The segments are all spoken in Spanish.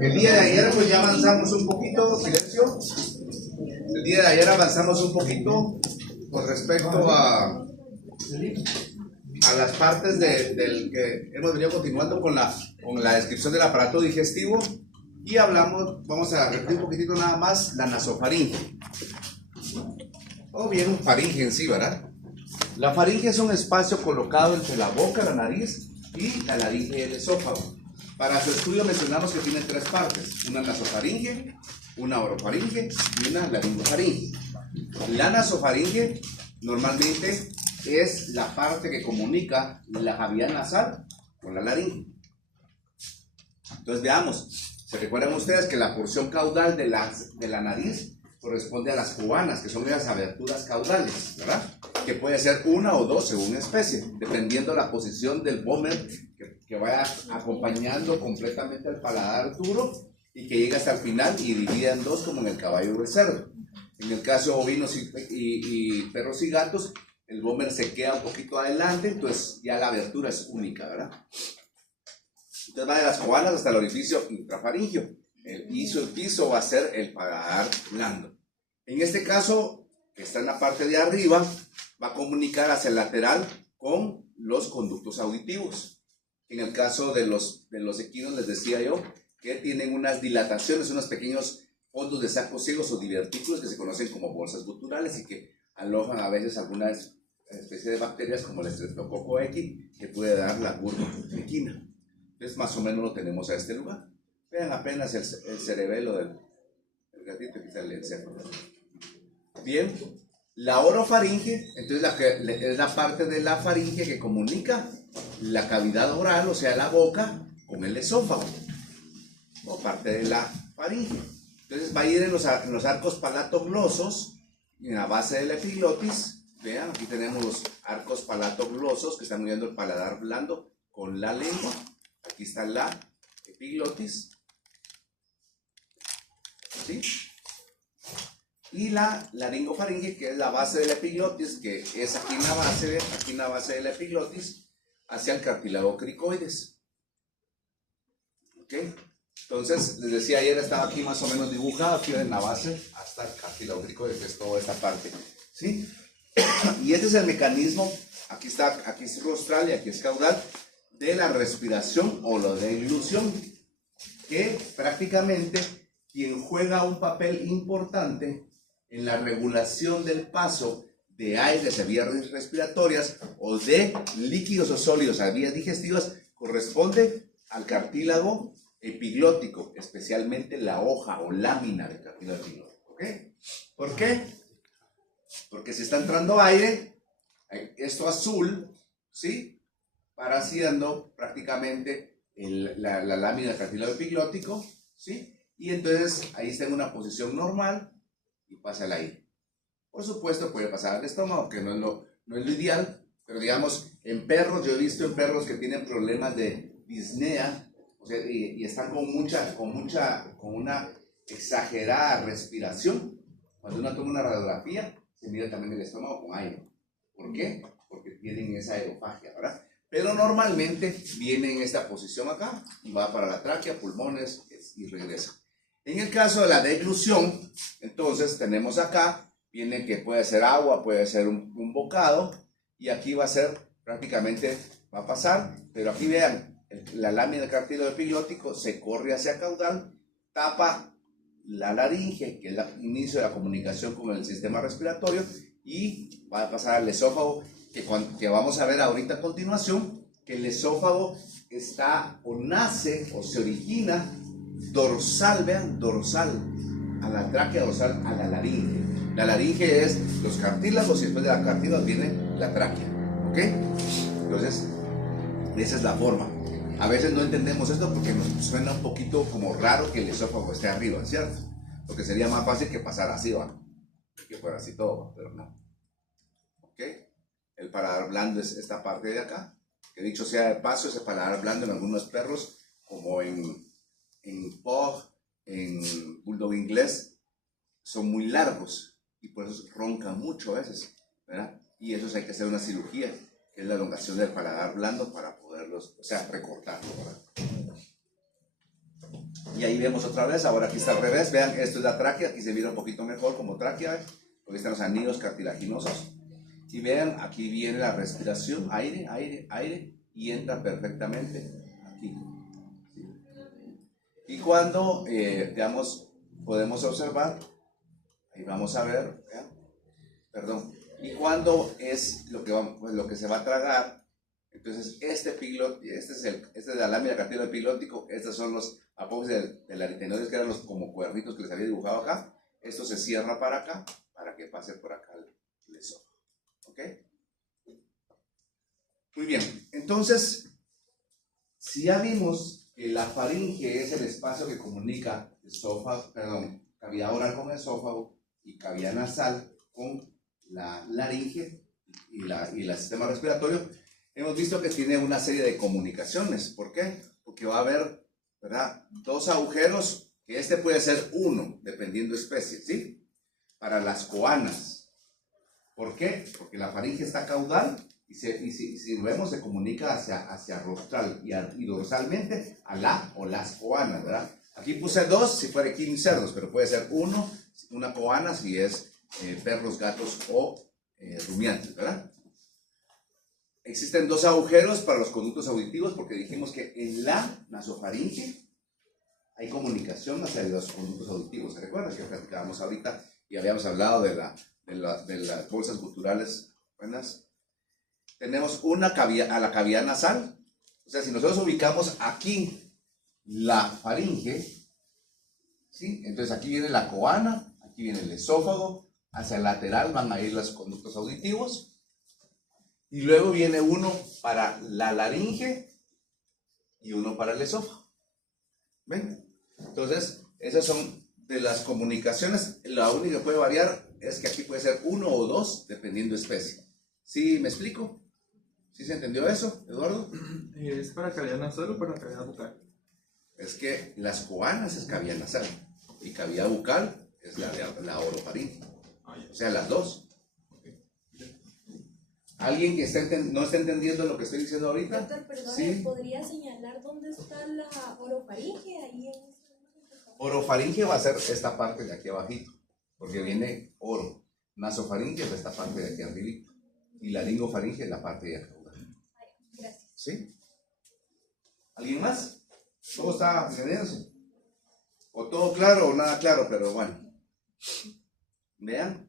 El día de ayer pues ya avanzamos un poquito, silencio. El día de ayer avanzamos un poquito con respecto a las partes del que hemos venido continuando con la descripción del aparato digestivo y hablamos, vamos a repetir un poquitito nada más, la nasofaringe. O bien faringe en sí, ¿verdad? La faringe es un espacio colocado entre la boca, la nariz y la laringe y el esófago. Para su estudio mencionamos que tiene tres partes, una nasofaringe, una orofaringe y una laringofaringe. La nasofaringe normalmente es la parte que comunica la cavidad nasal con la laringe. Entonces veamos, se recuerdan ustedes que la porción caudal de la nariz corresponde a las cubanas, que son esas aberturas caudales, ¿verdad? Que puede ser una o dos según especie, dependiendo de la posición del vómer que vaya acompañando completamente el paladar duro y que llega hasta el final y divide en dos como en el caballo o el cerdo. En el caso de ovinos y perros y gatos, el vómer se queda un poquito adelante, entonces ya la abertura es única, ¿verdad? Entonces va de las cubanas hasta el orificio intrafaringio. El piso va a ser el paladar blando. En este caso, que está en la parte de arriba, va a comunicar hacia el lateral con los conductos auditivos. En el caso de los equinos, les decía yo, que tienen unas dilataciones, unos pequeños fondos de sacos ciegos o divertículos que se conocen como bolsas guturales y que alojan a veces alguna especie de bacterias como el Streptococcus equi, que puede dar la curva equina. Entonces, más o menos lo tenemos a este lugar. Vean apenas el cerebelo del gatito, que está el encéfalo. Bien, la orofaringe, entonces es la parte de la faringe que comunica la cavidad oral, o sea, la boca, con el esófago, o parte de la faringe. Entonces va a ir en los arcos palatoglosos, en la base de la epiglotis. Vean, aquí tenemos los arcos palatoglosos que están uniendo el paladar blando con la lengua. Aquí está la epiglotis, ¿sí? Y la laringofaringe, que es la base de la epiglotis, que es aquí en la base de la epiglotis, hacia el cartílago cricoides. ¿Ok? Entonces, les decía ayer, estaba aquí más o menos dibujado, aquí en la base, hasta el cartílago cricoides, que es toda esta parte. ¿Sí? Y este es el mecanismo, aquí es rostral y aquí es caudal, de la respiración o la deglución, que prácticamente quien juega un papel importante en la regulación del paso de aire a vías respiratorias o de líquidos o sólidos a vías digestivas corresponde al cartílago epiglótico, especialmente la hoja o lámina del cartílago epiglótico. ¿Okay? ¿Por qué? Porque si está entrando aire, esto azul, ¿sí? Parasiendo prácticamente la lámina del cartílago epiglótico, ¿sí? Y entonces ahí está en una posición normal y pasa el aire. Por supuesto puede pasar al estómago, que no es lo ideal, pero digamos, en perros, yo he visto en perros que tienen problemas de disnea, o sea, y están con una exagerada respiración. Cuando uno toma una radiografía, se mira también el estómago con aire. ¿Por qué? Porque tienen esa aerofagia, ¿verdad? Pero normalmente viene en esta posición acá y va para la tráquea, pulmones y regresa. En el caso de la deglución, entonces tenemos acá, viene que puede ser agua, puede ser un bocado, y aquí va a ser prácticamente, va a pasar, pero aquí vean, la lámina del cartílago epiglótico se corre hacia caudal, tapa la laringe, que es el inicio de la comunicación con el sistema respiratorio, y va a pasar al esófago, que vamos a ver ahorita a continuación, que el esófago está o nace o se origina dorsal, vean, dorsal, a la tráquea dorsal, a la laringe. La laringe es los cartílagos y después de la cartílagos viene la tráquea, ¿ok? Entonces, esa es la forma. A veces no entendemos esto porque nos suena un poquito como raro que el esófago esté arriba, ¿cierto? Porque sería más fácil que pasara así, ¿va? Que fuera así todo, pero no. ¿Ok? El paladar blando es esta parte de acá, que dicho sea de paso, ese paladar blando en algunos perros, como en Pug, en Bulldog inglés, son muy largos y por eso roncan mucho a veces, ¿verdad? Y eso hay que hacer una cirugía, que es la elongación del paladar blando para poderlos, o sea, recortarlo, ¿verdad? Y ahí vemos otra vez, ahora aquí está al revés, vean, esto es la tráquea, aquí se mira un poquito mejor como tráquea, porque están los anillos cartilaginosos. Y vean, aquí viene la respiración, aire, aire, aire, y entra perfectamente aquí. Y cuando, digamos, podemos observar, ahí vamos a ver, vean, perdón, y cuando es lo que se va a tragar, entonces este es la lámina cartílago epilótico, estos son los apófisis del aritenoides, que eran los como cuernitos que les había dibujado acá. Esto se cierra para acá, para que pase por acá el esófago. ¿Ok? Muy bien, entonces, si ya vimos que la faringe es el espacio que comunica cavidad oral con esófago y cavidad nasal con la laringe y el sistema respiratorio, hemos visto que tiene una serie de comunicaciones. ¿Por qué? Porque va a haber, ¿verdad?, dos agujeros, que este puede ser uno, dependiendo especie, ¿sí? Para las coanas. ¿Por qué? Porque la faringe está caudal y si vemos se comunica hacia rostral y dorsalmente a la o las coanas, ¿verdad? Aquí puse dos si fuera equinos y cerdos, pero puede ser uno, una coana si es perros, gatos o rumiantes, ¿verdad? Existen dos agujeros para los conductos auditivos porque dijimos que en la nasofaringe hay comunicación hacia los conductos auditivos. ¿Se recuerdan que platicábamos ahorita y habíamos hablado de las bolsas guturales? Buenas. Tenemos una a la cavidad nasal. O sea, si nosotros ubicamos aquí la faringe, ¿sí? Entonces aquí viene la coana, aquí viene el esófago, hacia el lateral van a ir los conductos auditivos. Y luego viene uno para la laringe y uno para el esófago. ¿Ven? Entonces, esas son de las comunicaciones. La única que puede variar es que aquí puede ser uno o dos, dependiendo especie. ¿Sí me explico? ¿Sí se entendió eso, Eduardo? ¿Es para cavidad nasal o para cavidad bucal? Es que las coanas es cavidad nasal y cavidad bucal es la orofaringe. O sea, las dos. ¿Alguien que no está entendiendo lo que estoy diciendo ahorita? Doctor, perdón, ¿Sí? ¿podría señalar dónde está la orofaringe? Ahí en Orofaringe va a ser esta parte de aquí abajito, porque viene oro. Nasofaringe es esta parte de aquí arriba. Y laringofaringe es la parte de acá. Gracias. ¿Sí? ¿Alguien más? ¿Todo está entendiéndose? O todo claro o nada claro, pero bueno. Vean.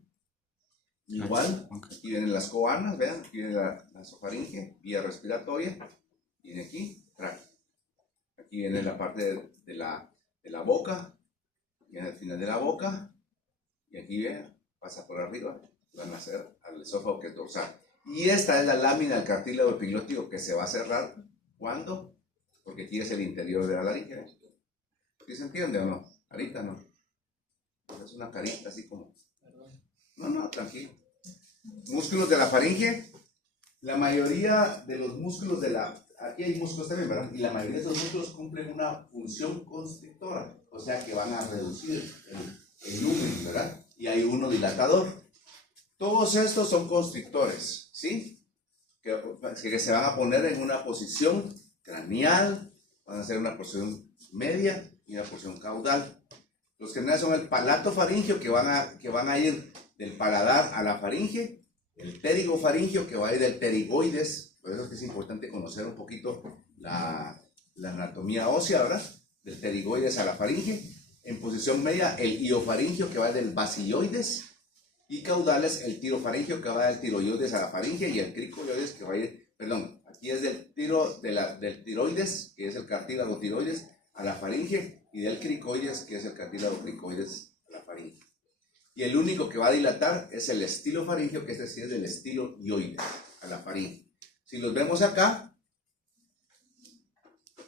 Igual, aquí vienen las coanas, vean, aquí viene la nasofaringe, vía respiratoria, viene aquí, tráquea. Aquí viene la parte de la boca, viene al final de la boca, y aquí vean, pasa por arriba, van a hacer al esófago que es dorsal. Y esta es la lámina del cartílago epiglótico que se va a cerrar, ¿cuándo? Porque aquí es el interior de la laringe. ¿Sí se entiende o no? Ahorita no. Es una carita así como... No, tranquilo. Músculos de la faringe. La mayoría de los músculos aquí hay músculos también, ¿verdad? Y la mayoría de esos músculos cumplen una función constrictora, o sea que van a reducir el lumen, ¿verdad? Y hay uno dilatador. Todos estos son constrictores, ¿sí? Que se van a poner en una posición craneal, van a hacer una posición media y una posición caudal. Los generales son el palato faringeo que van a ir del paladar a la faringe, el pterigofaringeo que va a ir del pterigoides, por eso es que es importante conocer un poquito la anatomía ósea, ¿verdad? Del pterigoides a la faringe. En posición media, el iofaringeo que va del basiloides, y caudales, el tirofaringeo que va del tiroides a la faringe, y el cricoides que va a ir, perdón, aquí es del tiroides, que es el cartílago tiroides, a la faringe, y del cricoides, que es el cartílago cricoides, a la faringe. Y el único que va a dilatar es el estilo faringeo, que este sí es del estilo ioides, a la faringe. Si los vemos acá,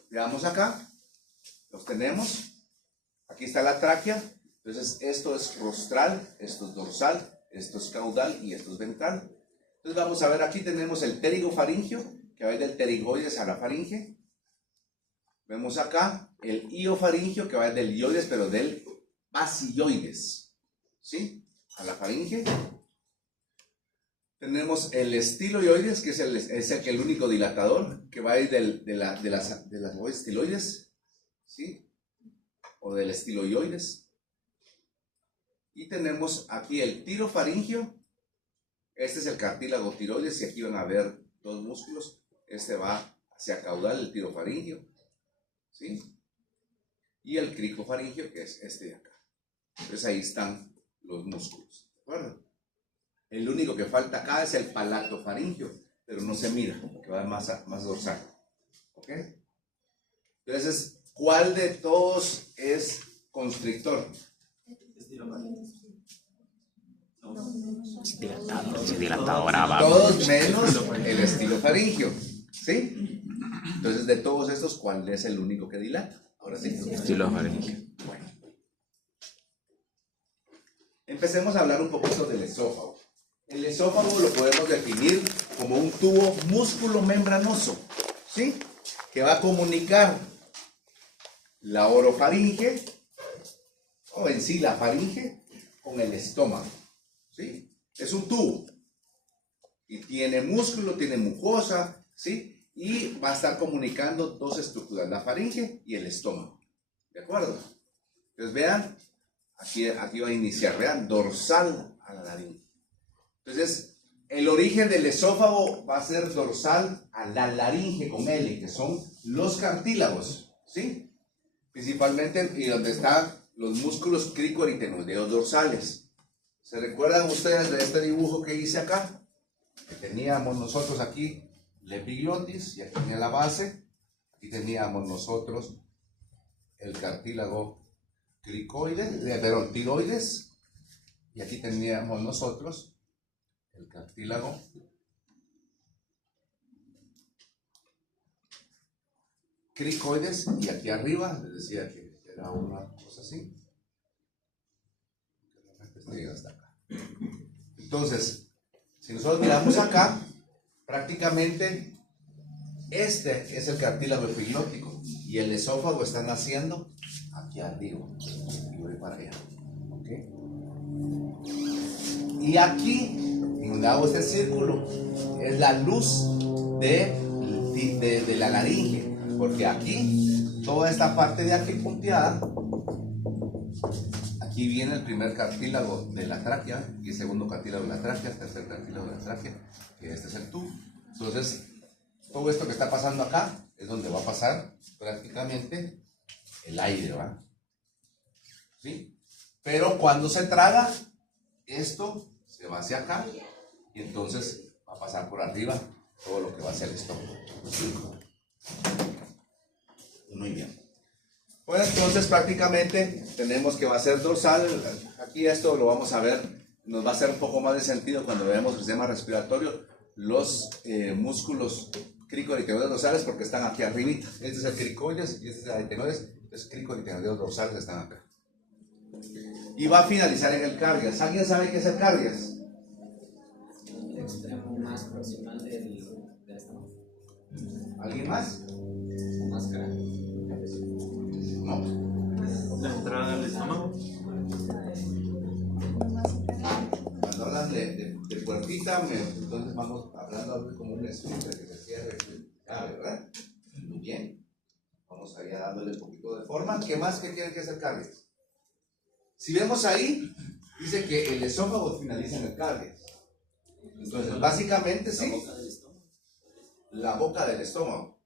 veamos acá, los tenemos. Aquí está la tráquea. Entonces, esto es rostral, esto es dorsal, esto es caudal y esto es ventral. Entonces, vamos a ver, aquí tenemos el pterigofaringeo, que va del pterigoides a la faringe. Vemos acá el iofaringeo, que va del ioides, pero del basiloides, ¿sí? A la faringe. Tenemos el estiloioides, que es el único dilatador, que va a ir de las estiloides, ¿sí? o del estiloioides. Y tenemos aquí el tirofaringio. Este es el cartílago tiroides y aquí van a ver dos músculos. Este va hacia caudal, el tirofaringio, ¿sí? Y el cricofaringio, que es este de acá. Entonces ahí están los músculos, ¿de acuerdo? El único que falta acá es el palatofaringio, pero no se mira, porque va más dorsal, ¿ok? Entonces, ¿cuál de todos es constrictor? Dilatado, brava. Todos menos el estilofaringio, ¿sí? Entonces, de todos estos, ¿cuál es el único que dilata? Ahora sí. Estilofaringio. Bueno. Empecemos a hablar un poquito del esófago. El esófago lo podemos definir como un tubo músculo membranoso, ¿sí? Que va a comunicar la orofaringe, o en sí la faringe, con el estómago, ¿sí? Es un tubo. Y tiene músculo, tiene mucosa, ¿sí? Y va a estar comunicando dos estructuras, la faringe y el estómago, ¿de acuerdo? Entonces vean, aquí va a iniciar, vean, dorsal a la laringe. Entonces, el origen del esófago va a ser dorsal a la laringe con L, que son los cartílagos, ¿sí? Principalmente y donde están los músculos cricoaritenoideos dorsales. ¿Se recuerdan ustedes de este dibujo que hice acá? Que teníamos nosotros aquí la epiglotis, y aquí tenía la base, aquí teníamos nosotros el cartílago tiroides, y aquí teníamos nosotros el cartílago cricoides, y aquí arriba les decía que era una cosa así, que realmente llega hasta acá. Entonces, si nosotros miramos acá, prácticamente este es el cartílago epiglótico y el esófago está naciendo aquí arriba y voy para allá, ¿ok? Y aquí, en donde hago este círculo, es la luz de la laringe, porque aquí, toda esta parte de aquí punteada, aquí viene el primer cartílago de la tráquea y el segundo cartílago de la tráquea, el tercer cartílago de la tráquea, que este es el tubo. Entonces, todo esto que está pasando acá es donde va a pasar prácticamente el aire, ¿va? ¿Sí? Pero cuando se traga, esto se va hacia acá y entonces va a pasar por arriba todo lo que va hacia el estómago. Muy bien. Bueno, entonces prácticamente tenemos que va a ser dorsal. Aquí esto lo vamos a ver, nos va a hacer un poco más de sentido cuando veamos el sistema respiratorio, los músculos cricoaritenoides dorsales, porque están aquí arribita. Este es el cricoides y este es el aritenoides. Entonces cricoaritenoides dorsales están acá. Y va a finalizar en el cardias. ¿Alguien sabe qué es el cardias? El extremo más proximal del estómago. ¿Alguien más? Máscara. No. La entrada al estómago. Cuando hablan de puertita, entonces vamos hablando como un esfínter que se cierre, ¿verdad? Muy bien. Vamos allá dándole un poquito de forma. ¿Qué más que quieren que es el cardias? Si vemos ahí, dice que el esófago finaliza en el cardias. Entonces, básicamente sí, la boca del estómago.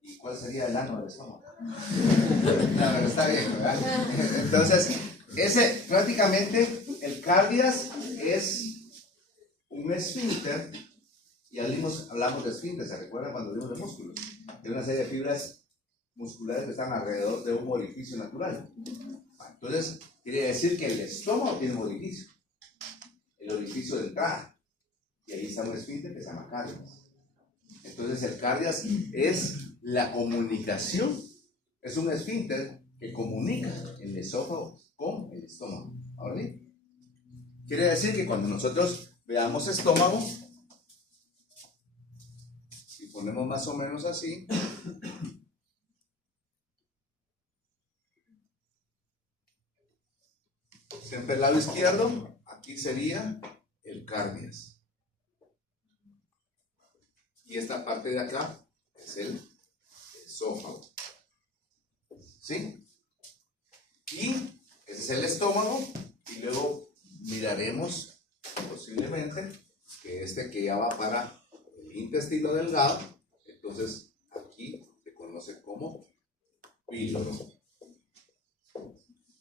¿Y cuál sería el ano del estómago? No, pero está bien, ¿verdad? Entonces, ese prácticamente el cardias es un esfínter. Y hablamos de esfínter, ¿se recuerdan cuando vimos de músculos? De una serie de fibras musculares que están alrededor de un orificio natural. Entonces, quiere decir que el estómago tiene un orificio, el orificio de entrada, y ahí está un esfínter que se llama cardias. Entonces, el cardias es la comunicación, es un esfínter que comunica el esófago con el estómago. ¿Ahora bien? Quiere decir que cuando nosotros veamos estómago, si ponemos más o menos así, siempre el lado izquierdo, aquí sería el cardias. Y esta parte de acá es el esófago. ¿Sí? es el estómago y luego miraremos posiblemente que que ya va para el intestino delgado, entonces aquí se conoce como píloro.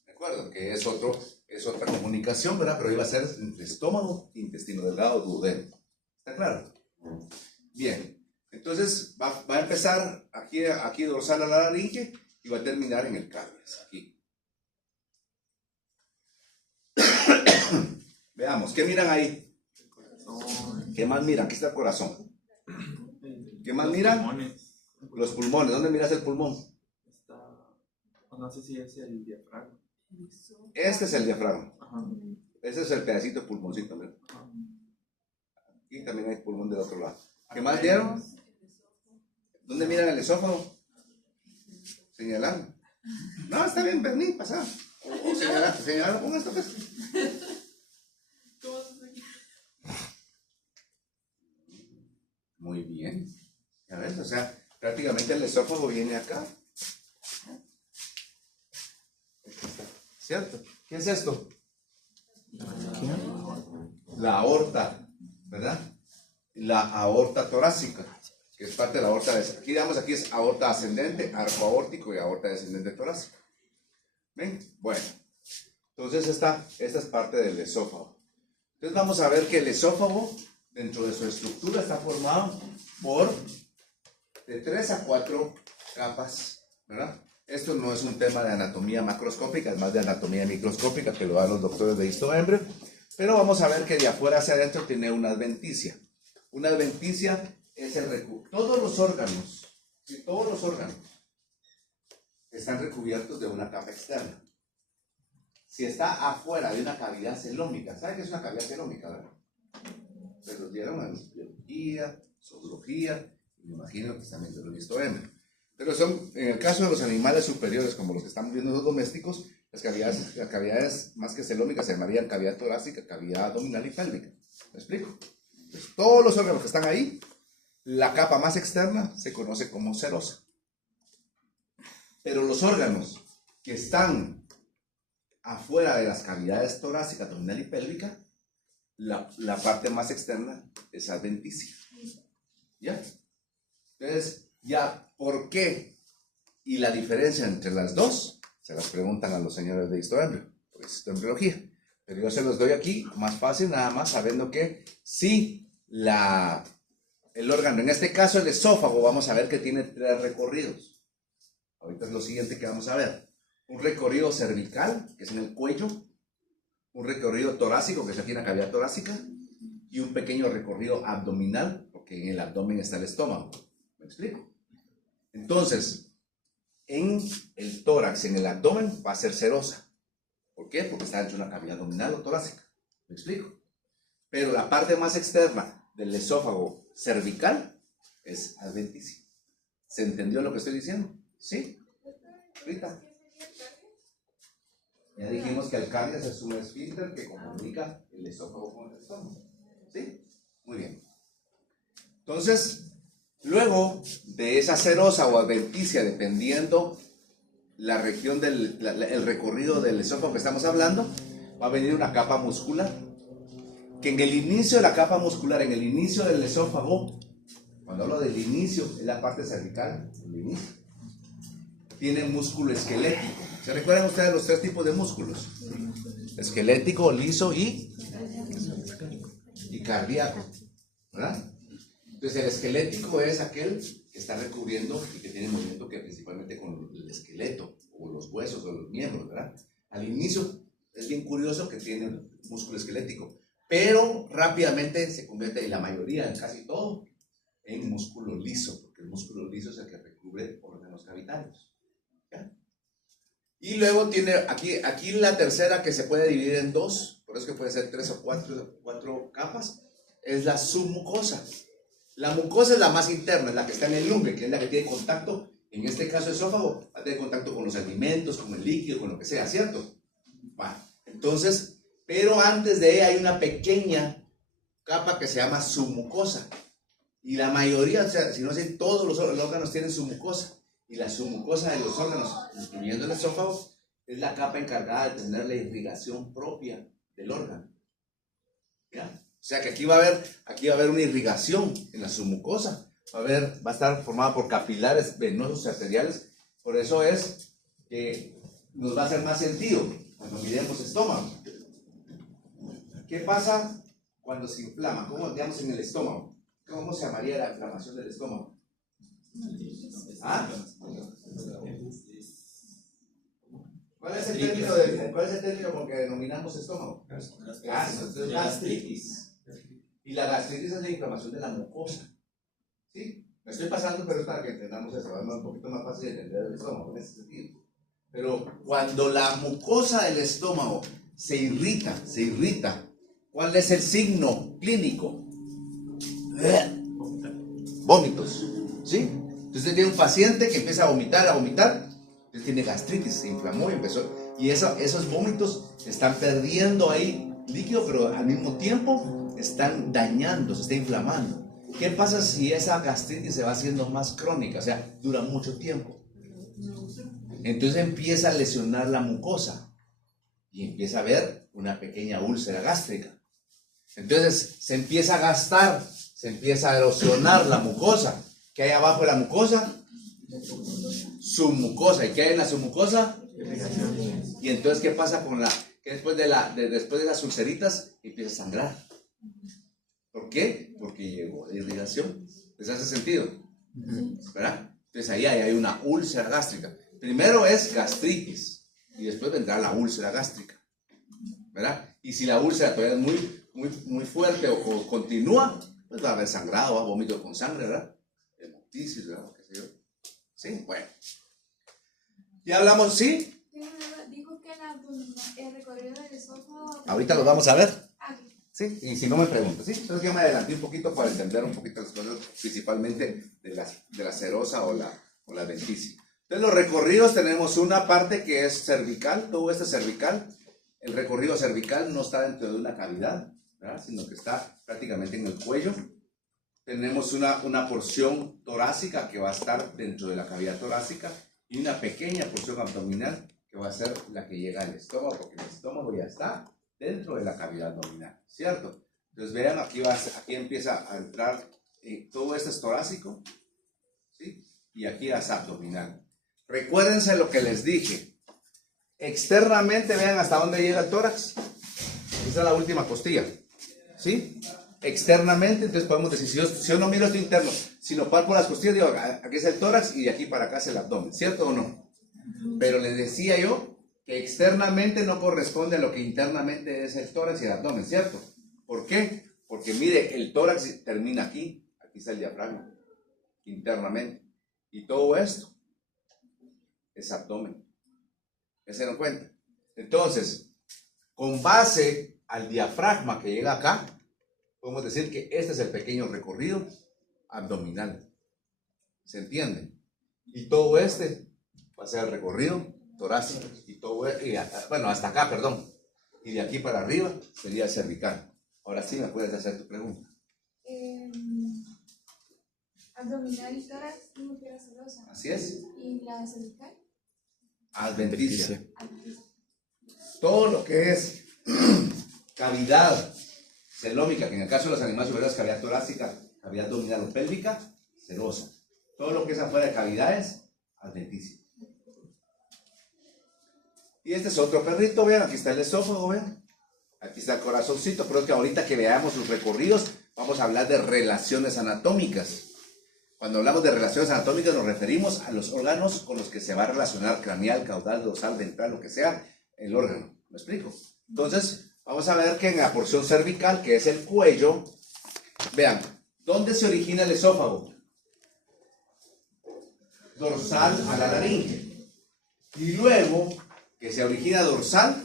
¿De acuerdo? Que es otra comunicación, ¿verdad? Pero iba a ser entre estómago, intestino delgado, duodeno. ¿Está claro? Bien. Entonces va a empezar aquí dorsal a la laringe y va a terminar en el cardias, aquí. Veamos, ¿qué miran ahí? ¿Qué más miran? Aquí está el corazón. ¿Qué más miran? Pulmones. Los pulmones. ¿Dónde miras el pulmón? No sé si es el diafragma. Este es el diafragma. Ajá. Ese es el pedacito de pulmoncito. ¿Verdad? Ajá. Aquí también hay pulmón del otro lado. ¿Qué más vieron? ¿Dónde miran el esófago? Señalando. No, está bien, Bernín, pasa. O señalando con esto, pues. Muy bien. Ya ves, o sea, prácticamente el esófago viene acá. ¿Cierto? ¿Qué es esto? La aorta, ¿verdad? La aorta torácica, que es parte de la aorta. Aquí digamos, aquí es aorta ascendente, arco aórtico y aorta descendente torácica. ¿Ven? Bueno, entonces esta es parte del esófago. Entonces vamos a ver que el esófago, dentro de su estructura, está formado por de 3 a 4 capas, ¿verdad? Esto no es un tema de anatomía macroscópica, es más de anatomía microscópica que lo dan los doctores de histoembrio, pero vamos a ver que de afuera hacia adentro tiene una adventicia. Una adventicia es todos los órganos, ¿sí? Todos los órganos están recubiertos de una capa externa. Si está afuera de una cavidad celómica, ¿sabe qué es una cavidad celómica, verdad? Se los dieron en biología, zoología, y me imagino que también se lo he visto en. Pero son, en el caso de los animales superiores, como los que estamos viendo los domésticos, las cavidades más que celómicas se llamarían cavidad torácica, cavidad abdominal y pélvica. ¿Me explico? Entonces, todos los órganos que están ahí, la capa más externa se conoce como serosa. Pero los órganos que están afuera de las cavidades torácica, abdominal y pélvica, la parte más externa es adventicia. ¿Ya? Entonces, ya, ¿por qué? Y la diferencia entre las dos, se las preguntan a los señores de histoembrio, por histoembriología. Pero yo se los doy aquí, más fácil, nada más sabiendo que si el órgano, en este caso el esófago, vamos a ver que tiene 3 recorridos. Ahorita es lo siguiente que vamos a ver. Un recorrido cervical, que es en el cuello, un recorrido torácico, que es aquí en la cavidad torácica, y un pequeño recorrido abdominal, porque en el abdomen está el estómago. ¿Me explico? Entonces, en el tórax, en el abdomen, va a ser serosa. ¿Por qué? Porque está dentro de una cavidad abdominal o torácica. ¿Me explico? Pero la parte más externa del esófago cervical es adventicia. ¿Se entendió lo que estoy diciendo? ¿Sí? Rita. Ya dijimos que el cardias es un esfínter que comunica el esófago con el estómago. ¿Sí? Muy bien. Entonces, luego de esa serosa o adventicia, dependiendo la región el recorrido del esófago que estamos hablando, va a venir una capa muscular. Que en el inicio de la capa muscular, en el inicio del esófago, cuando hablo del inicio, es la parte cervical, el inicio, tiene músculo esquelético. ¿Se recuerdan ustedes los 3 tipos de músculos? Esquelético, liso y cardíaco, ¿verdad? Entonces el esquelético es aquel que está recubriendo y que tiene movimiento que principalmente con el esqueleto o los huesos o los miembros, ¿verdad? Al inicio es bien curioso que tiene músculo esquelético, pero rápidamente se convierte en la mayoría, en casi todo, en músculo liso, porque el músculo liso es el que recubre órganos cavitarios. ¿Ya? Y luego tiene aquí la tercera, que se puede dividir en 2, por eso que puede ser 3 o 4 capas, es la submucosa. La mucosa es la más interna, es la que está en el lumbre, que es la que tiene contacto, en este caso esófago, va a tener contacto con los alimentos, con el líquido, con lo que sea, ¿cierto? Va. Entonces, pero antes de ella hay una pequeña capa que se llama submucosa. Y la mayoría, o sea, si no sé, todos los órganos tienen submucosa. Y la submucosa de los órganos, incluyendo el esófago, es la capa encargada de tener la irrigación propia del órgano. ¿Ya? O sea que aquí va a haber una irrigación en la submucosa. Va a estar formada por capilares venosos y arteriales. Por eso es que nos va a hacer más sentido cuando miremos estómago. ¿Qué pasa cuando se inflama? ¿Cómo digamos en el estómago? ¿Cómo se llamaría la inflamación del estómago? ¿Ah? ¿Cuál es el término con que denominamos estómago? Gastritis. Y la gastritis es la inflamación de la mucosa. ¿Sí? Me estoy pasando, pero es para que entendamos eso. Es un poquito más fácil de entender el estómago en ese sentido. Pero cuando la mucosa del estómago se irrita, ¿cuál es el signo clínico? Vómitos. ¿Sí? Entonces usted tiene un paciente que empieza a vomitar, él tiene gastritis, se inflamó y empezó. Y esos vómitos están perdiendo ahí líquido, pero al mismo tiempo están dañando, se está inflamando. ¿Qué pasa si esa gastritis se va haciendo más crónica? O sea, dura mucho tiempo. Entonces empieza a lesionar la mucosa y empieza a haber una pequeña úlcera gástrica. Entonces se empieza a gastar, se empieza a erosionar la mucosa. ¿Qué hay abajo de la mucosa? Submucosa. ¿Y qué hay en la submucosa? Y entonces, ¿qué pasa con que después de las ulceritas empieza a sangrar? ¿Por qué? Porque llegó la irrigación. ¿Les hace sentido? ¿Verdad? Entonces ahí hay una úlcera gástrica. Primero es gastritis y después vendrá la úlcera gástrica. ¿Verdad? Y si la úlcera todavía es muy fuerte o continúa, pues va a haber sangrado, va a vómito con sangre, ¿verdad? Hemoptisis, ¿verdad? ¿Qué sé yo? Sí, bueno. Ya hablamos, ¿sí? Dijo que el recorrido del esófago. Ahorita lo vamos a ver. Ah, Sí, y si no me pregunto, ¿sí? Entonces yo me adelanté un poquito para entender un poquito las cosas, principalmente de la serosa o la adventicia. Entonces los recorridos tenemos una parte que es cervical, todo esto es cervical. El recorrido cervical no está dentro de una cavidad, ¿verdad? Sino que está prácticamente en el cuello. Tenemos una porción torácica que va a estar dentro de la cavidad torácica y una pequeña porción abdominal que va a ser la que llega al estómago, porque el estómago ya está dentro de la cavidad abdominal, ¿cierto? Entonces vean, aquí empieza a entrar, todo esto es torácico, ¿sí? Y aquí es abdominal. Recuérdense lo que les dije. Externamente, vean hasta dónde llega el tórax. Esa es la última costilla, ¿sí? Externamente, entonces podemos decir, si yo no miro esto interno, sino palpo las costillas, digo, aquí es el tórax y de aquí para acá es el abdomen, ¿cierto o no? Pero les decía yo que externamente no corresponde a lo que internamente es el tórax y el abdomen, ¿cierto? ¿Por qué? Porque mire, el tórax termina aquí está el diafragma, internamente, y todo esto es abdomen. ¿Ya se dan cuenta? Entonces, con base al diafragma que llega acá, podemos decir que este es el pequeño recorrido abdominal. ¿Se entiende? Y todo este va a ser el recorrido torácico. Bueno, hasta acá, perdón. Y de aquí para arriba sería cervical. Ahora sí me puedes hacer tu pregunta. Abdominal y tórax, dijo que era serosa. Así es. ¿Y la cervical? Adventicia. Todo lo que es cavidad celómica, que en el caso de los animales superiores, cavidad torácica, cavidad abdominal o pélvica, serosa. Todo lo que es afuera de cavidades, adventicia. Y este es otro perrito, vean, aquí está el esófago, vean. Aquí está el corazoncito, pero es que ahorita que veamos los recorridos, vamos a hablar de relaciones anatómicas. Cuando hablamos de relaciones anatómicas nos referimos a los órganos con los que se va a relacionar craneal, caudal, dorsal, ventral, lo que sea, el órgano. ¿Me explico? Entonces, vamos a ver que en la porción cervical, que es el cuello, vean, ¿dónde se origina el esófago? Dorsal a la laringe. Y luego, que se origina dorsal,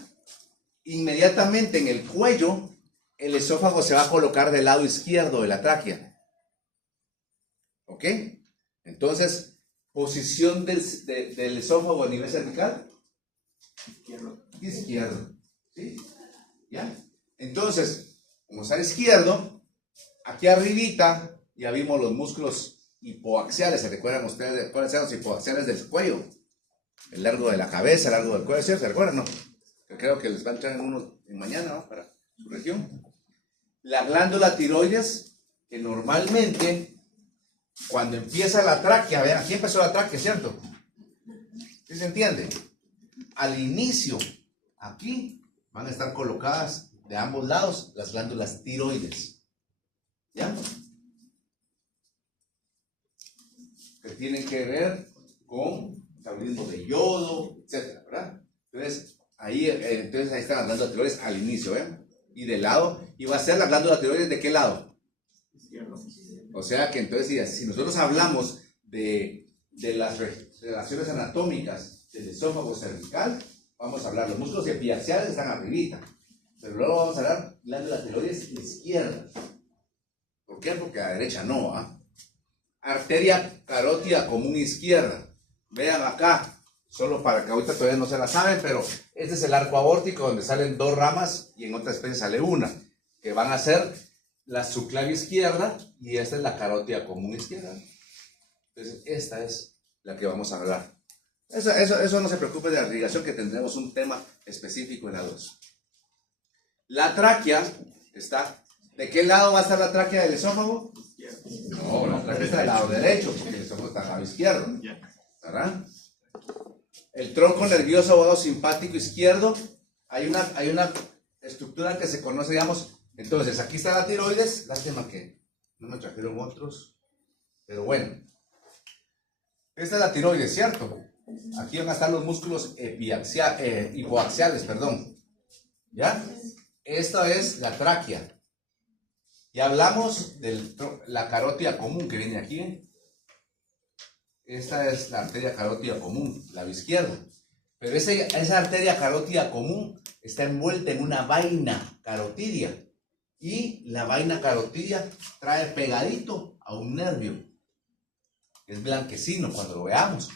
inmediatamente en el cuello, el esófago se va a colocar del lado izquierdo de la tráquea. ¿Ok? Entonces, posición del esófago a nivel cervical. Izquierdo. ¿Sí? ¿Ya? Entonces, como está izquierdo, aquí arribita ya vimos los músculos hipoaxiales. ¿Se recuerdan ustedes cuáles eran los hipoaxiales del cuello? El largo de la cabeza, el largo del cuello, ¿cierto? ¿Se recuerdan? No. Que creo que les va a entrar en uno en mañana, ¿no? Para su región. La glándula tiroides, que normalmente, cuando empieza la tráquea, vean, aquí empezó la tráquea, ¿cierto? ¿Sí se entiende? Al inicio, aquí van a estar colocadas de ambos lados las glándulas tiroides. ¿Ya? Que tienen que ver con metabolismo de yodo, etcétera, ¿verdad? Entonces ahí están las glándulas tiroides al inicio, ¿ven? Y de lado, y va a ser la glándula tiroides ¿de qué lado? Izquierdo. O sea que entonces, si nosotros hablamos de las relaciones anatómicas del esófago cervical, vamos a hablar, los músculos epiaxiales están arribita, pero luego vamos a hablar glándula tiroides izquierda. ¿Por qué? Porque a la derecha no, ¿ah? Arteria carótida común izquierda. Vean acá, solo para que ahorita todavía no se la saben, pero este es el arco aórtico donde salen dos ramas y en otra especie sale una, que van a ser la subclavia izquierda y esta es la carótida común izquierda. Entonces, esta es la que vamos a hablar. Eso no se preocupe de la irrigación, que tendremos un tema específico en la 2. La tráquea está. ¿De qué lado va a estar la tráquea del esófago? Izquierdo. No, la tráquea está del lado derecho, porque el esófago está al lado izquierdo. Ya. ¿Verdad? El tronco nervioso vago simpático izquierdo, hay una estructura que se conoce, digamos. Entonces, aquí está la tiroides, lástima que no me trajeron otros, pero bueno. Esta es la tiroides, ¿cierto? Aquí van a estar los músculos hipoaxiales, perdón. ¿Ya? Esta es la tráquea. Y hablamos de la carótida común que viene aquí, ¿eh? Esta es la arteria carótida común, la izquierda. Pero esa arteria carótida común está envuelta en una vaina carotidia. Y la vaina carotidia trae pegadito a un nervio. Es blanquecino cuando lo veamos.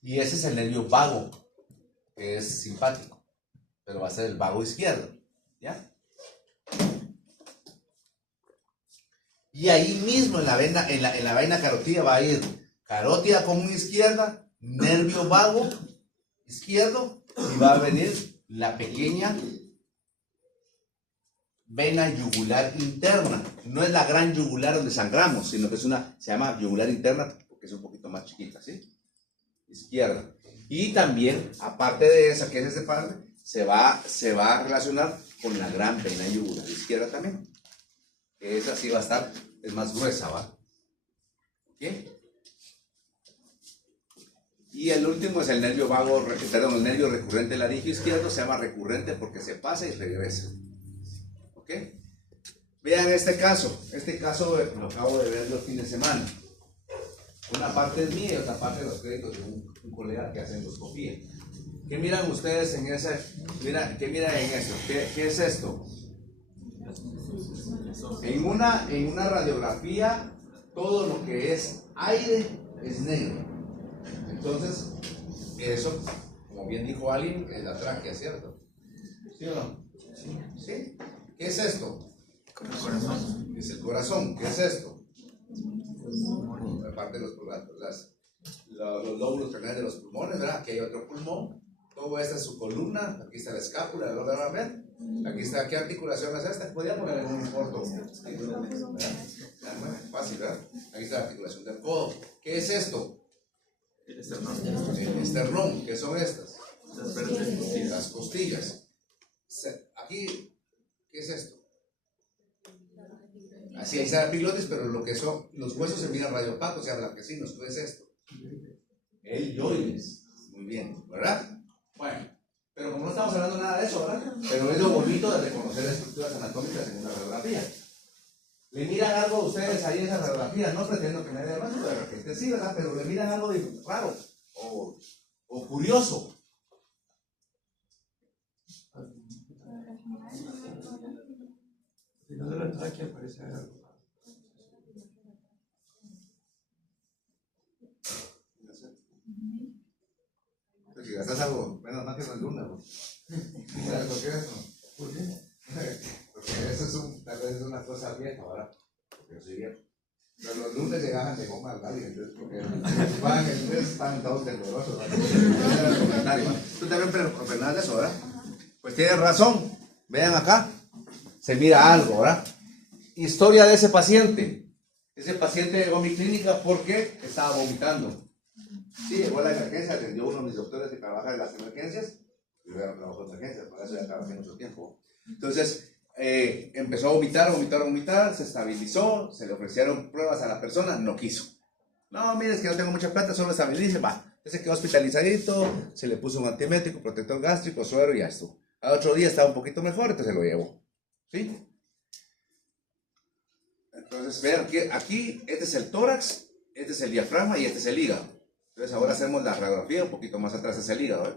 Y ese es el nervio vago, que es simpático. Pero va a ser el vago izquierdo. ¿Ya? Y ahí mismo en la vaina carotidia va a ir carótida común izquierda, nervio vago izquierdo, y va a venir la pequeña vena yugular interna. No es la gran yugular donde sangramos, sino que se llama yugular interna porque es un poquito más chiquita, ¿sí? Izquierda. Y también, aparte de esa, que es ese parte, se va a relacionar con la gran vena yugular izquierda también. Esa sí va a estar, es más gruesa, ¿va? ¿Ok? Y el último es el nervio vago, el nervio recurrente laringio izquierdo, se llama recurrente porque se pasa y regresa. ¿Ok? Vean este caso lo acabo de ver el fin de semana. Una parte es mía y otra parte de los créditos de un colega que hace endoscopía. ¿Qué miran ustedes en ese? ¿Qué miran en esto? ¿Qué es esto? En una radiografía, todo lo que es aire es negro. Entonces, eso, como bien dijo alguien, es la tráquea, ¿cierto? ¿Sí o no? ¿Sí? ¿Qué es esto? El corazón. Es el corazón. ¿Qué es esto? Aparte de los lóbulos terminales de los pulmones, ¿verdad? Aquí hay otro pulmón. Todo esto es su columna. Aquí está la escápula, ¿lo van a ver? Aquí está, ¿qué articulación es esta? Podría poner en un corto. Fácil, ¿verdad? Aquí está la articulación del codo. ¿Qué es esto? El esternón. El esternón. ¿Qué son estas? Las verdes. Las costillas. Aquí, ¿qué es esto? Así ahí está la epiglotis, pero lo que son los huesos se miran radiopacos, se habla blanquecinos. ¿Qué es esto? El yoides. Muy bien, ¿verdad? Bueno, pero como no estamos hablando nada de eso, ¿verdad? Pero es lo bonito de reconocer estructuras anatómicas en una radiografía. ¿Le miran algo a ustedes ahí en esa radiografía? No pretendo que me dé más, de repente sí, ¿verdad? Pero le miran algo raro o curioso. Al final de la tráquea aparece algo. Si gastas algo, bueno, más que no es luna, ¿no? ¿Sabes por qué es eso? ¿Por qué? Porque eso tal vez es una cosa vieja, ¿verdad? Porque yo soy viejo. Pero los lunes llegaban de goma al labio, entonces, porque van el lunes estaban todos temblorosos. Tú también opinas de eso, ¿verdad? Pues tienes razón. Vean acá. Se mira algo, ¿verdad? Historia de ese paciente. Ese paciente llegó a mi clínica porque estaba vomitando. Sí, llegó a la emergencia, atendió uno de mis doctores que trabaja en las emergencias. Yo ya no trabajo en emergencias, por eso ya trabajé mucho tiempo. Entonces, empezó a vomitar, se estabilizó, se le ofrecieron pruebas a la persona, no quiso. No, mire, es que no tengo mucha plata, solo estabilice, va. Entonces quedó hospitalizadito, se le puso un antiemético, protector gástrico, suero y ya estuvo. Al otro día estaba un poquito mejor, entonces se lo llevó. ¿Sí? Entonces, vean que aquí, este es el tórax, este es el diafragma y este es el hígado. Entonces ahora hacemos la radiografía, un poquito más atrás es el hígado, ¿eh?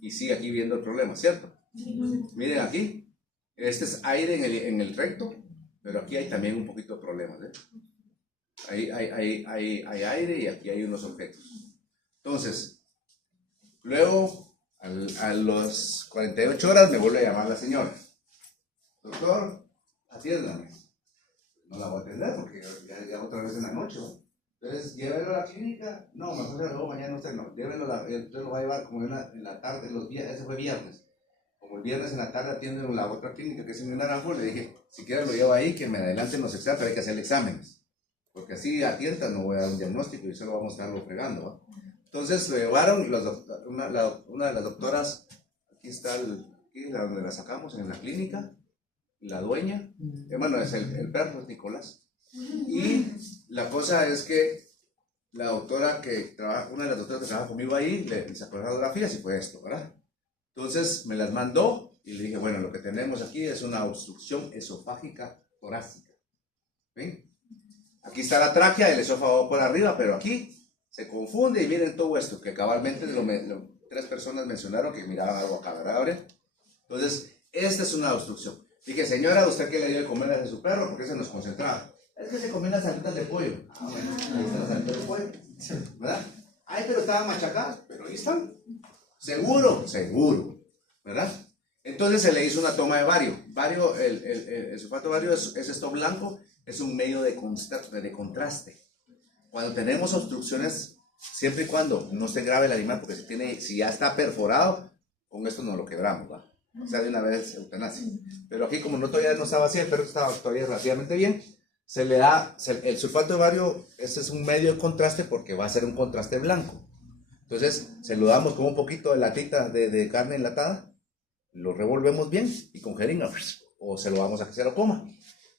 Y sigue aquí viendo el problema, ¿cierto? Miren aquí, este es aire en el recto, pero aquí hay también un poquito de problemas, ¿eh? Hay aire y aquí hay unos objetos. Entonces, luego, a las 48 horas me vuelve a llamar la señora. Doctor, atiéndame. No la voy a atender porque ya otra vez en la noche, ¿no? Entonces, llévelo a la clínica. No, mejor luego mañana usted no. Llévelo, usted lo va a llevar como en la tarde, los días, ese fue viernes. Como el viernes en la tarde atienden la otra clínica que es en Naranjo, le dije, si quieres lo llevo ahí, que me adelanten los exámenes, pero hay que hacer exámenes. Porque así a tientas no voy a dar un diagnóstico y solo vamos a estarlo fregando, ¿no? Entonces lo llevaron, una de las doctoras, aquí está, aquí donde la sacamos, en la clínica, la dueña, bueno, es el perro, es Nicolás. Y la cosa es que la doctora que trabaja, una de las doctoras que trabaja conmigo ahí, le sacó las radiografías y fue esto, ¿verdad? Entonces me las mandó y le dije, bueno, lo que tenemos aquí es una obstrucción esofágica torácica. ¿Ven? Aquí está la tráquea, el esófago por arriba, pero aquí se confunde y miren todo esto, que cabalmente 3 personas mencionaron que miraban algo acá, ¿verdad? Entonces, esta es una obstrucción. Dije, señora, ¿usted qué le dio de comer a su perro? Porque se nos concentraba. Es que se comían las alitas de pollo. Ah, bueno, ahí están las alitas de pollo, ¿verdad? Ay, pero estaban machacadas, pero ahí están. Seguro, ¿verdad? Entonces se le hizo una toma de vario. El sulfato de vario es esto blanco, es un medio de contraste. Cuando tenemos obstrucciones, siempre y cuando no esté grave el animal, porque si ya está perforado, con esto no lo quebramos, ¿va? O sea, de una vez eutanasia. Pero aquí, como todavía no estaba así, el perro estaba todavía relativamente bien, se le da, el sulfato de bario, este es un medio de contraste porque va a ser un contraste blanco. Entonces, se lo damos con un poquito de latita de carne enlatada, lo revolvemos bien y con jeringa, o se lo vamos a que se lo coma.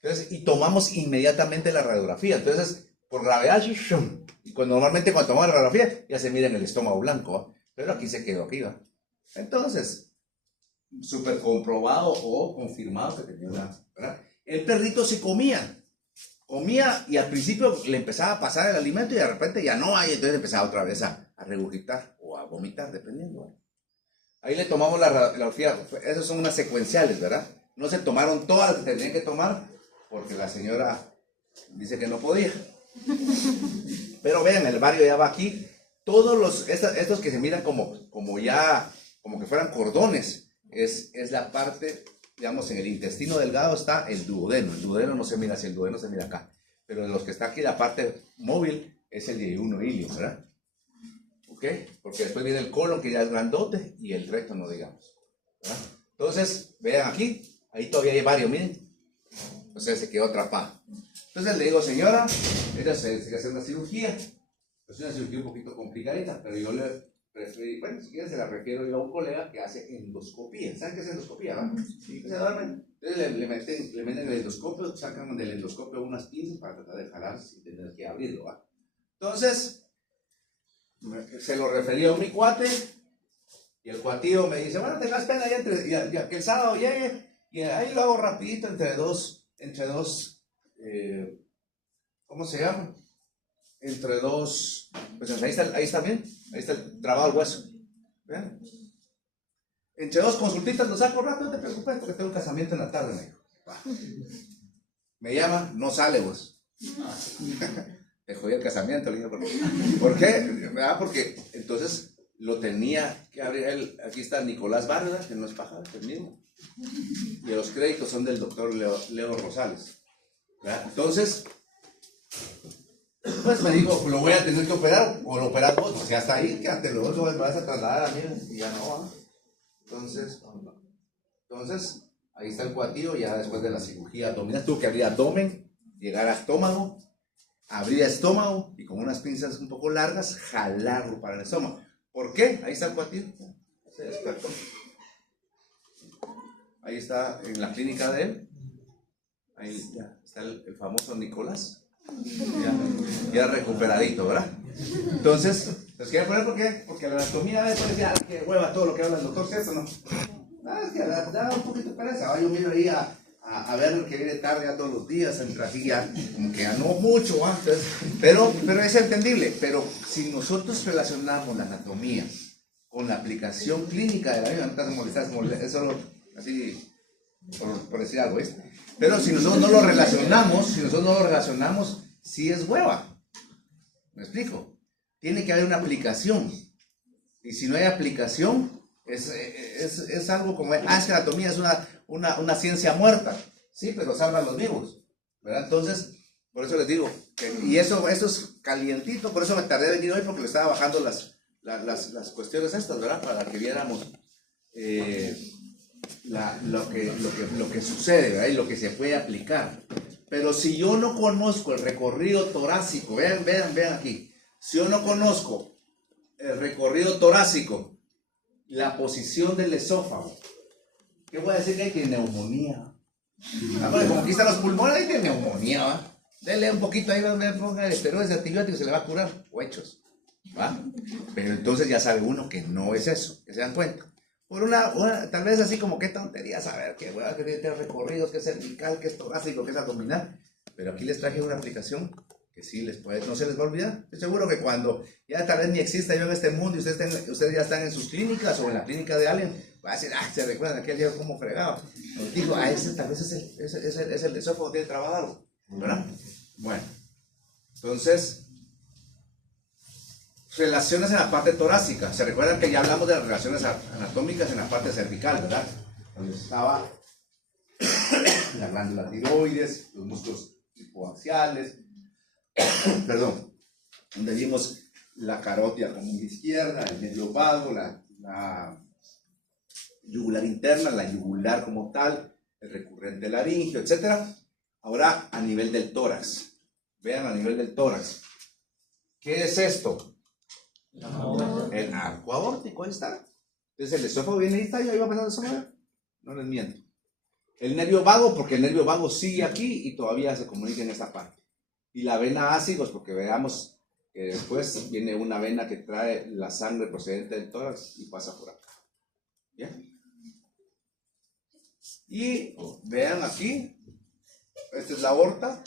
Entonces, y tomamos inmediatamente la radiografía. Entonces, por gravedad, y normalmente cuando tomamos la radiografía, ya se mira en el estómago blanco, ¿va? Pero aquí se quedó aquí, ¿va? Entonces, súper comprobado o confirmado que tenía una, ¿verdad? El perrito se comía y al principio le empezaba a pasar el alimento y de repente ya no hay, entonces empezaba otra vez a regurgitar o a vomitar, dependiendo, ¿verdad? Ahí le tomamos la radiografía, esas son unas secuenciales, ¿verdad? No se tomaron todas las que tenían que tomar porque la señora dice que no podía. Pero vean, el vario ya va aquí. Todos estos que se miran como que fueran cordones, es la parte, digamos, en el intestino delgado está el duodeno. El duodeno no se mira así, el duodeno se mira acá. Pero de los que está aquí, la parte móvil es el yeyuno ilio, ¿verdad? ¿Ok? Porque después viene el colon, que ya es grandote, y el recto no digamos, ¿verdad? Entonces, vean aquí, ahí todavía hay varios, miren. O sea, se quedó atrapado. Entonces le digo, señora, ella se tiene que hacer una cirugía. Es una cirugía un poquito complicadita, pero yo le preferí, bueno, si quieren se la refiero yo a un colega que hace endoscopía. ¿Saben qué es endoscopía, va? Sí, que se duermen. Entonces le meten el endoscopio, sacan del endoscopio unas pinzas para tratar de jalar sin tener que abrirlo, ¿va? Entonces, se lo referí a mi cuate, y el cuatío me dice, bueno, tengas pena ya que el sábado llegue, y ahí lo hago rapidito entre dos, ¿cómo se llama? Entre dos, pues ahí está bien, ahí está el trabado al hueso. ¿Vean? Entre dos consultitas lo saco rápido, no te preocupes porque tengo un casamiento en la tarde, me dijo. Me llama, no sale vos. Te jodí el casamiento, le digo, ¿por qué? Porque entonces lo tenía que abrir él. Aquí está Nicolás Vargas, que no es paja, es el mismo. Y los créditos son del doctor Leo Rosales. ¿Verdad? Entonces, Pues me dijo, lo voy a tener que operar, o lo operas vos, pues ya está ahí, quédate, lo otro vas a trasladar a mí, y ya no va. Entonces, ahí está el cuatillo, ya después de la cirugía abdominal, tuvo que abrir abdomen, llegar a estómago, abrir estómago, y con unas pinzas un poco largas, jalarlo para el estómago. ¿Por qué? Ahí está el cuatillo, se despertó. Ahí está en la clínica de él, ahí ya está el famoso Nicolás. Ya recuperadito, ¿verdad? Entonces, ¿les quiero poner por qué? Porque la anatomía a veces decía, que hueva todo lo que habla el doctor César, ¿no? Es que da un poquito de pereza. Yo miro ahí a ver el que viene tarde ya todos los días, entre así ya, como que ya no mucho antes, pero es entendible. Pero si nosotros relacionamos la anatomía con la aplicación clínica de la vida, no te vas a molestar, es solo así, por decir algo, ¿ves? Pero si nosotros no lo relacionamos, sí es hueva. ¿Me explico? Tiene que haber una aplicación. Y si no hay aplicación, es algo como, es que la anatomía es una ciencia muerta. Sí, pero salvan los vivos, ¿verdad? Entonces, por eso les digo, y eso es calientito, por eso me tardé en venir hoy, porque le estaba bajando las cuestiones estas, ¿verdad? Para que viéramos lo que sucede, ¿verdad? Y lo que se puede aplicar. Pero si yo no conozco el recorrido torácico, vean aquí, si yo no conozco el recorrido torácico, la posición del esófago, ¿qué voy a decir? Que hay que neumonía. Bueno, como aquí están los pulmones, hay que neumonía, ¿va? Dele un poquito ahí, ponga esteroides de antibióticos, se le va a curar, o hechos, ¿va? Pero entonces ya sabe uno que no es eso, que se dan cuenta. Por tal vez así como qué tontería saber que hueva, que tiene recorridos, que es cervical, que es torácico, que es abdominal. Pero aquí les traje una aplicación que sí no se les va a olvidar. Estoy seguro que cuando ya tal vez ni exista yo en este mundo y ustedes ya están en sus clínicas o en la clínica de alguien, va a decir, se recuerdan aquel día cómo fregaba. Nos digo, ese tal vez es el esófago que tiene trabajado, ¿verdad? Bueno, entonces, relaciones en la parte torácica. Se recuerdan que ya hablamos de las relaciones anatómicas en la parte cervical, ¿verdad? Donde estaba la glándula tiroides, los músculos hipoaxiales, perdón, donde vimos la carótida común izquierda, el medio vago, la yugular interna, la yugular como tal, el recurrente laringio, etc. Ahora a nivel del tórax. Vean a nivel del tórax. ¿Qué es esto? El arco aórtico, ahí está. Entonces el esófago viene ahí, está, yo iba a pasar el esófago. No les miento. El nervio vago, porque el nervio vago sigue aquí y todavía se comunica en esta parte. Y la vena ácigos, porque veamos que después viene una vena que trae la sangre procedente del tórax y pasa por acá. ¿Bien? Y vean aquí, esta es la aorta.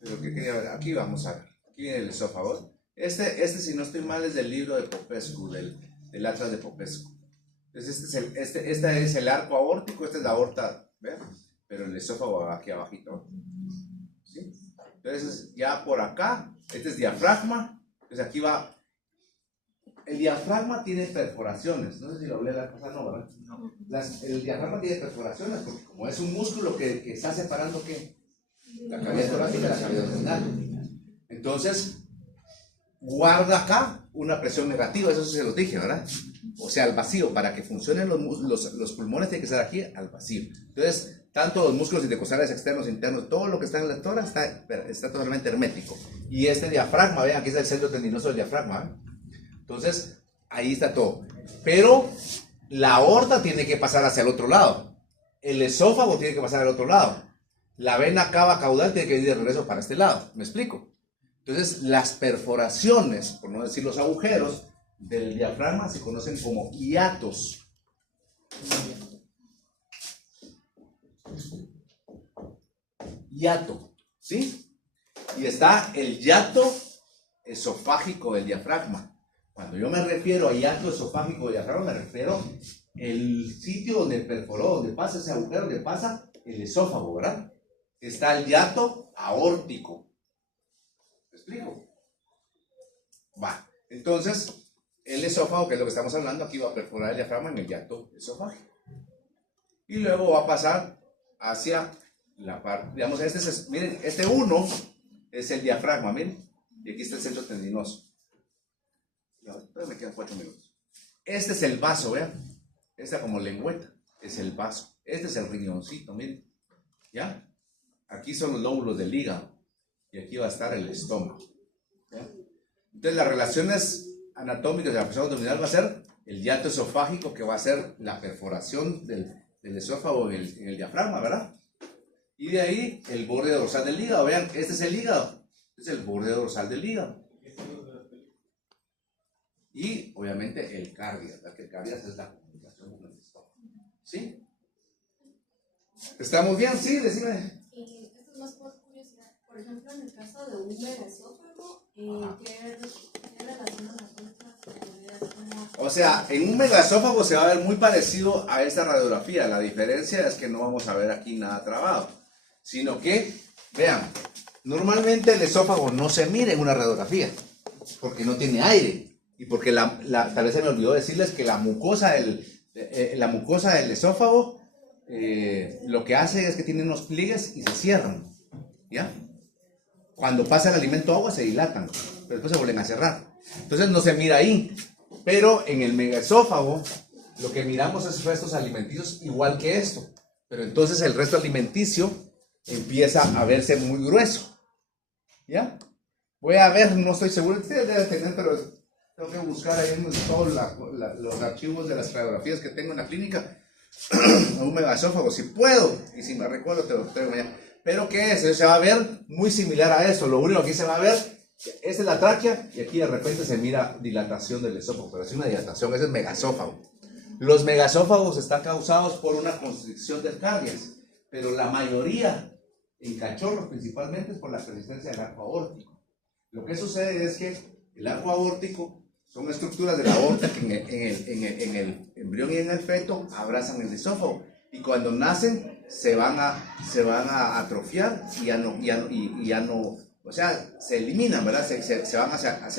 Pero ¿qué quería ver? Aquí vamos a ver. Aquí viene el esófago. Este, si no estoy mal, es del libro de Popescu, del Atlas de Popescu. Entonces, este es el arco aórtico, esta es la aorta, ¿ven? Pero el esófago va aquí abajito. ¿Sí? Entonces, ya por acá, este es diafragma. Entonces, aquí va. El diafragma tiene perforaciones. No sé si lo hablé la cosa, no, ¿verdad? No. El diafragma tiene perforaciones porque, como es un músculo que está separando, ¿qué? La cavidad torácica y la cavidad abdominal. Entonces, guarda acá una presión negativa, eso sí se los dije, ¿verdad? O sea, al vacío, para que funcionen los pulmones tiene que estar aquí al vacío. Entonces, tanto los músculos intercostales externos, internos, todo lo que está en la tórax está totalmente hermético. Y este diafragma, vean, aquí está el centro tendinoso del diafragma, ¿eh? Entonces, ahí está todo. Pero la aorta tiene que pasar hacia el otro lado. El esófago tiene que pasar al otro lado. La vena cava caudal tiene que ir de regreso para este lado. ¿Me explico? Entonces, las perforaciones, por no decir los agujeros, del diafragma se conocen como hiatos. Hiato, ¿sí? Y está el hiato esofágico del diafragma. Cuando yo me refiero a hiato esofágico del diafragma, me refiero al sitio donde perforó, donde pasa ese agujero, donde pasa el esófago, ¿verdad? Está el hiato aórtico. ¿Me explico? Va. Entonces, el esófago, que es lo que estamos hablando, aquí va a perforar el diafragma en el hiato esofágico. Y luego va a pasar hacia la parte, digamos, miren, este 1 es el diafragma, miren, y aquí está el centro tendinoso. Todavía me quedan 4 minutos. Este es el vaso, vean, esta como lengüeta, es el vaso. Este es el riñoncito, miren, ¿ya? Aquí son los lóbulos del hígado, y aquí va a estar el estómago, ¿ya? Entonces las relaciones anatómicas de la presión abdominal va a ser el hiato esofágico, que va a ser la perforación del esófago en el diafragma, ¿verdad? Y de ahí el borde dorsal del hígado. Vean, este es el hígado, este es el borde dorsal del hígado. Y obviamente el cardias, que el cardias es la comunicación con el estómago. ¿Sí? ¿Estamos bien? Sí, decime. Esto es más por curiosidad. Por ejemplo, en el caso de un megaesófago, ¿qué relaciona las otras actividades? O sea, en un megaesófago se va a ver muy parecido a esta radiografía. La diferencia es que no vamos a ver aquí nada trabado, sino que, vean, normalmente el esófago no se mira en una radiografía porque no tiene aire y porque tal vez se me olvidó decirles que la mucosa del esófago lo que hace es que tiene unos pliegues y se cierran, ¿ya? Cuando pasa el alimento agua se dilatan, pero después se vuelven a cerrar. Entonces no se mira ahí. Pero en el megaesófago lo que miramos es restos alimenticios igual que esto. Pero entonces el resto alimenticio empieza a verse muy grueso. ¿Ya? Voy a ver, no estoy seguro. Ustedes deben tener, pero tengo que buscar ahí en todos los archivos de las radiografías que tengo en la clínica. Un megaesófago, si puedo. Y si me recuerdo, te lo traigo mañana. Pero ¿qué es? Se va a ver muy similar a eso. Lo único que se va a ver... Esta es la tráquea y aquí de repente se mira dilatación del esófago, pero es una dilatación, ese es megasófago. Los megasófagos están causados por una constricción del cardias, pero la mayoría en cachorros principalmente es por la persistencia del arco aórtico. Lo que sucede es que el arco aórtico son estructuras de la aorta que en el embrión y en el feto abrazan el esófago y cuando nacen se van a atrofiar y ya no. O sea, se eliminan, ¿verdad? Se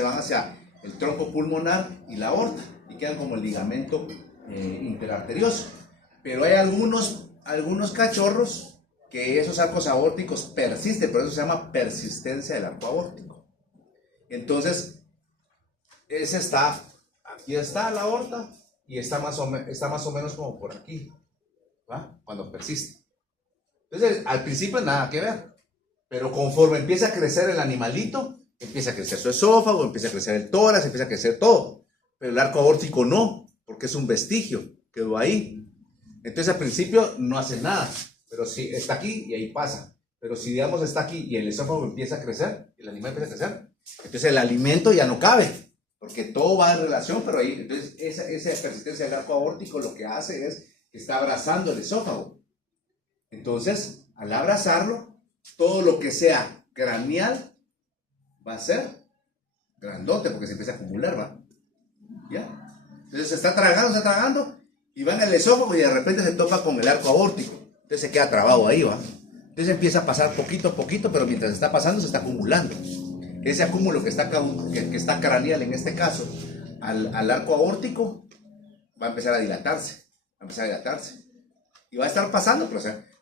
van hacia el tronco pulmonar y la aorta y quedan como el ligamento interarterioso. Pero hay algunos cachorros que esos arcos aórticos persisten, por eso se llama persistencia del arco aórtico. Entonces, aquí está la aorta y está más o menos como por aquí, ¿va? Cuando persiste. Entonces, al principio nada que ver. Pero conforme empieza a crecer el animalito, empieza a crecer su esófago, empieza a crecer el tórax, empieza a crecer todo. Pero el arco aórtico no, porque es un vestigio, quedó ahí. Entonces al principio no hace nada, pero si está aquí y ahí pasa. Pero si digamos está aquí y el esófago empieza a crecer, el animal empieza a crecer, entonces el alimento ya no cabe, porque todo va en relación, pero ahí, entonces esa persistencia del arco aórtico lo que hace es que está abrazando el esófago. Entonces, al abrazarlo, todo lo que sea craneal va a ser grandote porque se empieza a acumular, ¿va? ¿Ya? Entonces se está tragando y va en el esófago y de repente se topa con el arco aórtico. Entonces se queda trabado ahí, ¿va? Entonces empieza a pasar poquito a poquito, pero mientras está pasando se está acumulando. Ese acúmulo que está craneal en este caso al arco aórtico va a empezar a dilatarse. Y va a estar pasando,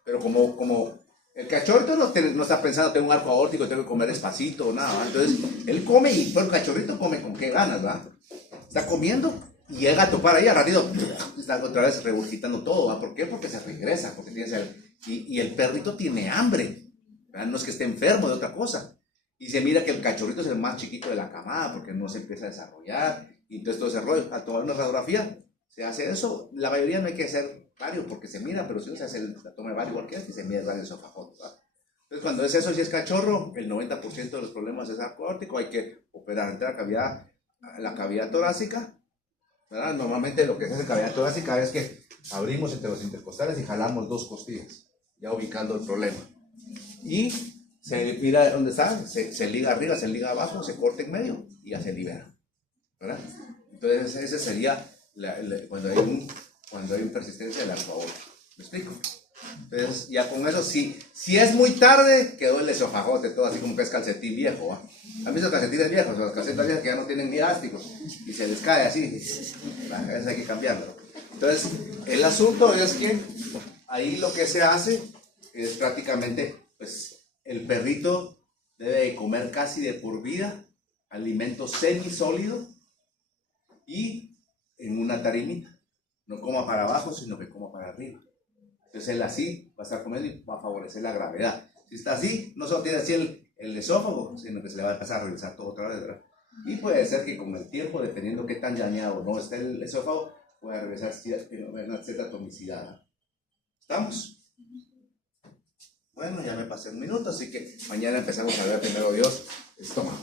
pero como el cachorrito no está pensando, tengo un arco aórtico, tengo que comer despacito o nada, ¿va? Entonces él come y el cachorrito come con qué ganas, ¿va? Está comiendo y llega a topar ahí al ratito, está otra vez regurgitando todo, ¿va? ¿Por qué? Porque se regresa, porque y el perrito tiene hambre, ¿verdad? No es que esté enfermo de otra cosa. Y se mira que el cachorrito es el más chiquito de la camada porque no se empieza a desarrollar y entonces todo ese rollo. Al tomar una radiografía se hace eso, la mayoría no hay que hacer vario porque se mira, pero si uno se hace la toma de vario igual que este, se mira el radio esófago. Entonces cuando es eso, si es cachorro, el 90% de los problemas es arco aórtico, hay que operar entre la cavidad torácica, ¿verdad? Normalmente lo que se hace en cavidad torácica es que abrimos entre los intercostales y jalamos 2 costillas, ya ubicando el problema. Y se mira dónde está, se liga arriba, se liga abajo, se corta en medio y ya se libera, ¿verdad? Entonces ese sería cuando hay una persistencia del arco aórtico. ¿Me explico? Entonces ya con eso, si es muy tarde, quedó el esofagote, todo así como que es calcetín viejo, ¿va? ¿Han visto calcetines viejos? Las calcetas viejas que ya no tienen ni elásticos y se les cae así, eso hay que cambiarlo. Entonces el asunto es que ahí lo que se hace que es prácticamente, pues, el perrito debe de comer casi de por vida alimento semisólido y en una tarimita. No coma para abajo, sino que coma para arriba. Entonces él así va a estar comiendo y va a favorecer la gravedad. Si está así, no solo tiene así el esófago, sino que se le va a empezar a revisar todo otra vez, ¿verdad? Y puede ser que con el tiempo, dependiendo qué tan dañado o no esté el esófago, pueda regresar una cierta toxicidad. ¿Estamos? Bueno, ya me pasé un minuto, así que mañana empezamos a ver primero Dios estómago.